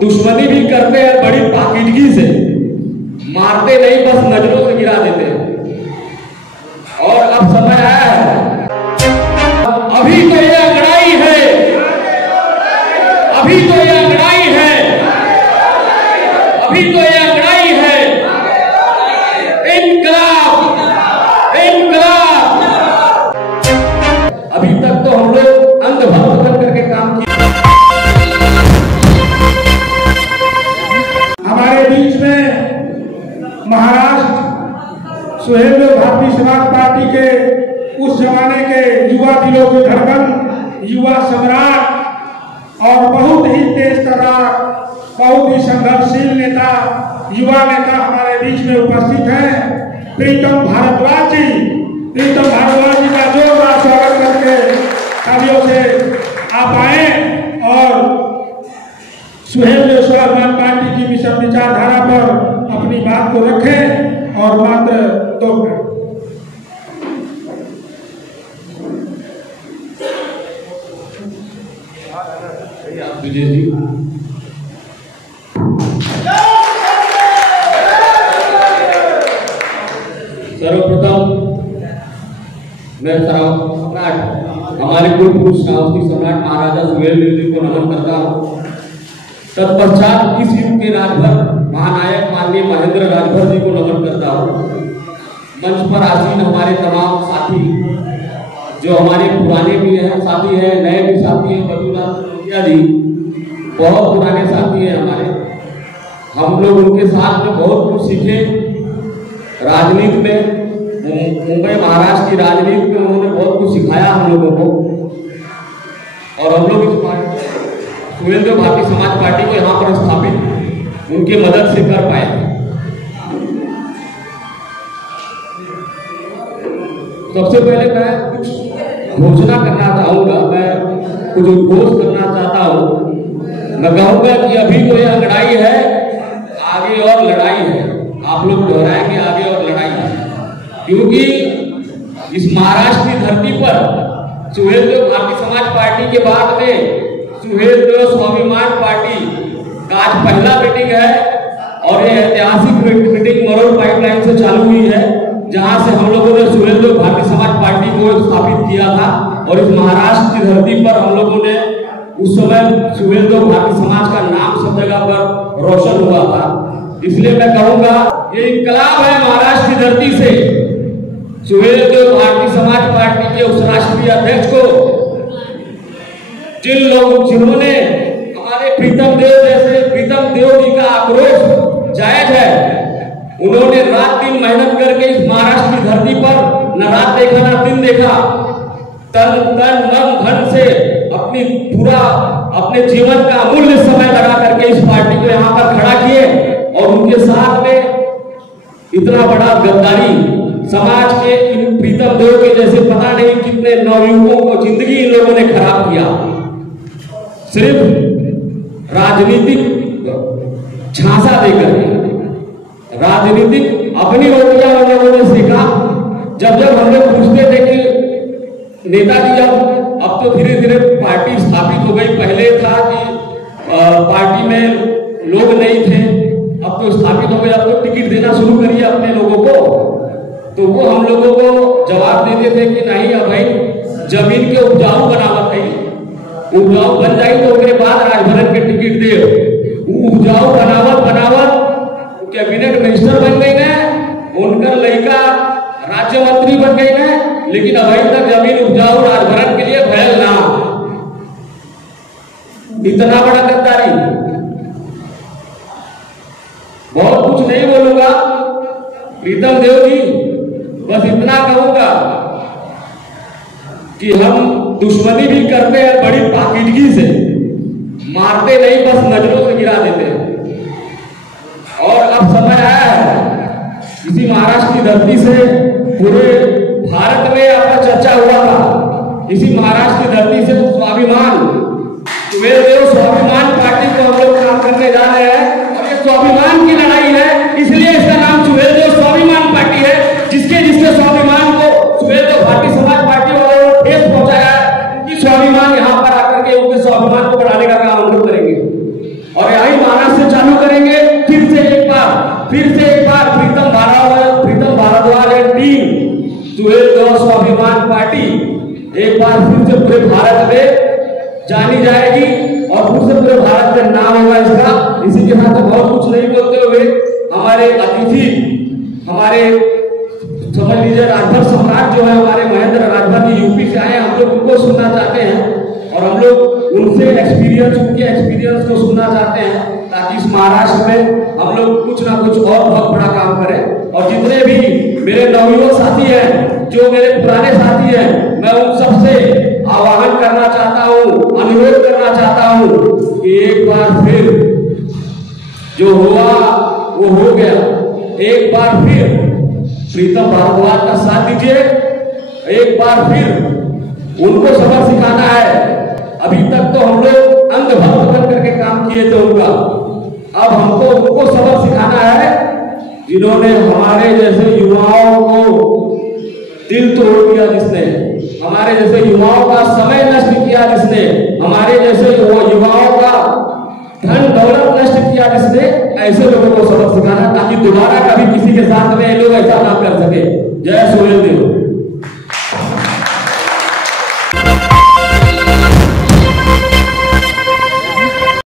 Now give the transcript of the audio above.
दुश्मनी भी करते हैं बड़ी पाकिटगी से, मारते नहीं बस नजरों से गिरा देते हैं। और अब समय आया है, अभी तो ये अंगड़ाई है, अभी तो ये अंगड़ाई है, अभी तो ये अंगड़ाई है। इनकलाब, इनकलाब। अभी तक तो हम लोग अंधभक्त बन करके काम किए। हमारे बीच में महाराष्ट्र सुहेलदेव भारतीय समाज पार्टी के उस जमाने के युवा दिलों के धड़कन, युवा सम्राट और बहुत ही तेज तर्रार, बहुत ही संघर्षशील नेता, युवा नेता हमारे बीच में उपस्थित हैं। प्रीतम भारद्वाज जी, प्रीतम भारद्वाज जी का जोरदार स्वागत करके तालियों से आप आए और सुहेलदेव स्वाभिमान पार्टी की मिशन विचारधारा पर अपनी बात को रखें और मात्र 2 मिनट। विजय जी, सर्वप्रथम मैं सम्राट, हमारे कुल पुरुष श्रावस्ती सम्राट महाराजा सुहेलदेव जी को नमन करता हूँ। तत्पश्चात इस युग के राजभर महानायक माननीय महेंद्र राजभर जी को नमन करता हूँ। मंच पर आसीन हमारे तमाम साथी, जो हमारे पुराने भी हैं साथी हैं, नए भी साथी हैं, बदुलाल जी बहुत पुराने साथी हैं हमारे। हम लोग उनके साथ में बहुत कुछ सीखे। राजनीति में, मुंबई महाराष्ट्र की राजनीति में उन्होंने बहुत कुछ सिखाया हम लोगों को। और हम लोग इस सुहेलदेव भारतीय समाज पार्टी को यहाँ पर स्थापित उनके मदद से कर पाए। सबसे पहले मैं कुछ घोषणा करना चाहूंगा, मैं कुछ उद्घोष करना चाहता हूं। मैं कहूंगा कि अभी तो यह लड़ाई है, आगे और लड़ाई है। आप लोग दोहराएंगे, आगे और लड़ाई है। क्योंकि इस महाराष्ट्र की धरती पर सुहेलदेव भारतीय समाज पार्टी के बाद में सुहेलदेव स्वाभिमान पार्टी का आज पहला मीटिंग है। और यह ऐतिहासिक मीटिंग मरोड़ पाइपलाइन से चालू हुई है, जहां से हम लोगों ने सुहेलदेव भारतीय समाज पार्टी को स्थापित किया था। और इस महाराष्ट्र की धरती पर हम लोगों ने उस समय सुहेलदेव भारतीय समाज का नाम सब जगह पर रोशन हुआ था। इसलिए मैं कहूंगा ये इनकलाब है महाराष्ट्र की धरती से। सुहेलदेव भारतीय समाज पार्टी के उस राष्ट्रीय अध्यक्ष को जिन्होंने हमारे प्रीतम देव जैसे प्रीतम देव जी का आक्रोश जायज है, उन्होंने रात दिन मेहनत करके इस महाराष्ट्र की धरती पर न रात देखा न दिन देखा, तन मन धन से अपने जीवन का अमूल्य समय लगा करके इस पार्टी को यहाँ पर खड़ा किए। और उनके साथ में इतना बड़ा गद्दारी, समाज के इन प्रीतम देव के जैसे पता नहीं कितने नवयुवकों को जिंदगी इन लोगों ने खराब किया। सिर्फ राजनीतिक झांसा देकर, राजनीतिक अपनी रोटियां उन लोगों ने सीखा। जब हम लोग पूछते थे कि नेताजी अब तो धीरे धीरे पार्टी स्थापित हो गई, पहले था कि पार्टी में लोग नहीं थे, अब तो स्थापित हो गए, अब तो टिकट देना शुरू करिए अपने लोगों को। तो वो हम लोगों को जवाब देते थे कि नहीं, अब भाई जमीन के उपजाऊ बनावत है, उपजाऊ बन जाए तो उसके बाद राजभवन के टिकट दे। उपजाऊ बनावत कैबिनेट मिनिस्टर बन गई ना, उनका लड़का राज्य मंत्री बन गई ना, लेकिन अभी तक जमीन उपजाऊ राजभवन के लिए भयल ना। इतना बड़ा गद्दारी। बहुत कुछ नहीं बोलूंगा प्रीतम देव जी, बस इतना कहूंगा कि हम दुश्मनी भी करते हैं बड़ी पाकिटगी से, मारते नहीं बस नजरों से गिरा देते हैं। और अब समय आया है, इसी महाराष्ट्र की धरती से पूरे भारत में आपका चर्चा हुआ था। इसी महाराष्ट्र की धरती से स्वाभिमान, सुहेलदेव स्वाभिमान पार्टी को हम लोग काम करने जा रहे हैं। और ये स्वाभिमान की लड़ाई है, इसलिए इसका नाम सुहेलदेव स्वाभिमान पार्टी है। जिसके स्वाभिमान को सुहेलदेव भारतीय समाज पार्टी वालों ने ठेस पहुंचाया कि स्वाभिमान यहाँ पर आकर के उनके स्वाभिमान को बढ़ाने का काम हम लोग करेंगे। और यही पार्टी एक बार फिर से पूरे भारत में जानी जाएगी और फिर से पूरे भारत में नाम होगा इसका। इसी के साथ बहुत कुछ नहीं बोलते हुए हमारे अतिथि, हमारे समझ लीजिए राजभर सम्राट जो है हमारे महेंद्र राजभर जी यूपी से आए, हम लोग उनको सुनना चाहते हैं और हम लोग उनसे उनके एक्सपीरियंस को सुनना चाहते हैं ताकि इस महाराष्ट्र में हम लोग कुछ ना कुछ और बहुत बड़ा काम करें। और जितने भी मेरे नवयुवक साथी हैं, जो मेरे पुराने साथी हैं, मैं उन सबसे आह्वान करना चाहता हूँ, अनुरोध करना चाहता हूँ कि एक बार फिर जो हुआ वो हो गया। एक बार फिर प्रीतम भारद्वाज का साथ दीजिए, एक बार फिर उनको सबक सिखाना है। अभी तक तो हम लोग अंधभक्त बन करके काम किए थे उनका, अब हमको उनको सबक सिखाना है जिन्होंने हमारे जैसे युवाओं को दिल तोड़ दिया, जिसने हमारे जैसे युवाओं का समय नष्ट किया, जिसने हमारे जैसे युवाओं का धन दौलत नष्ट किया, जिसने ऐसे लोगों को सबक सिखाना ताकि दोबारा कभी किसी के साथ में लोग ऐसा ना कर सके। जय सोहेल देव।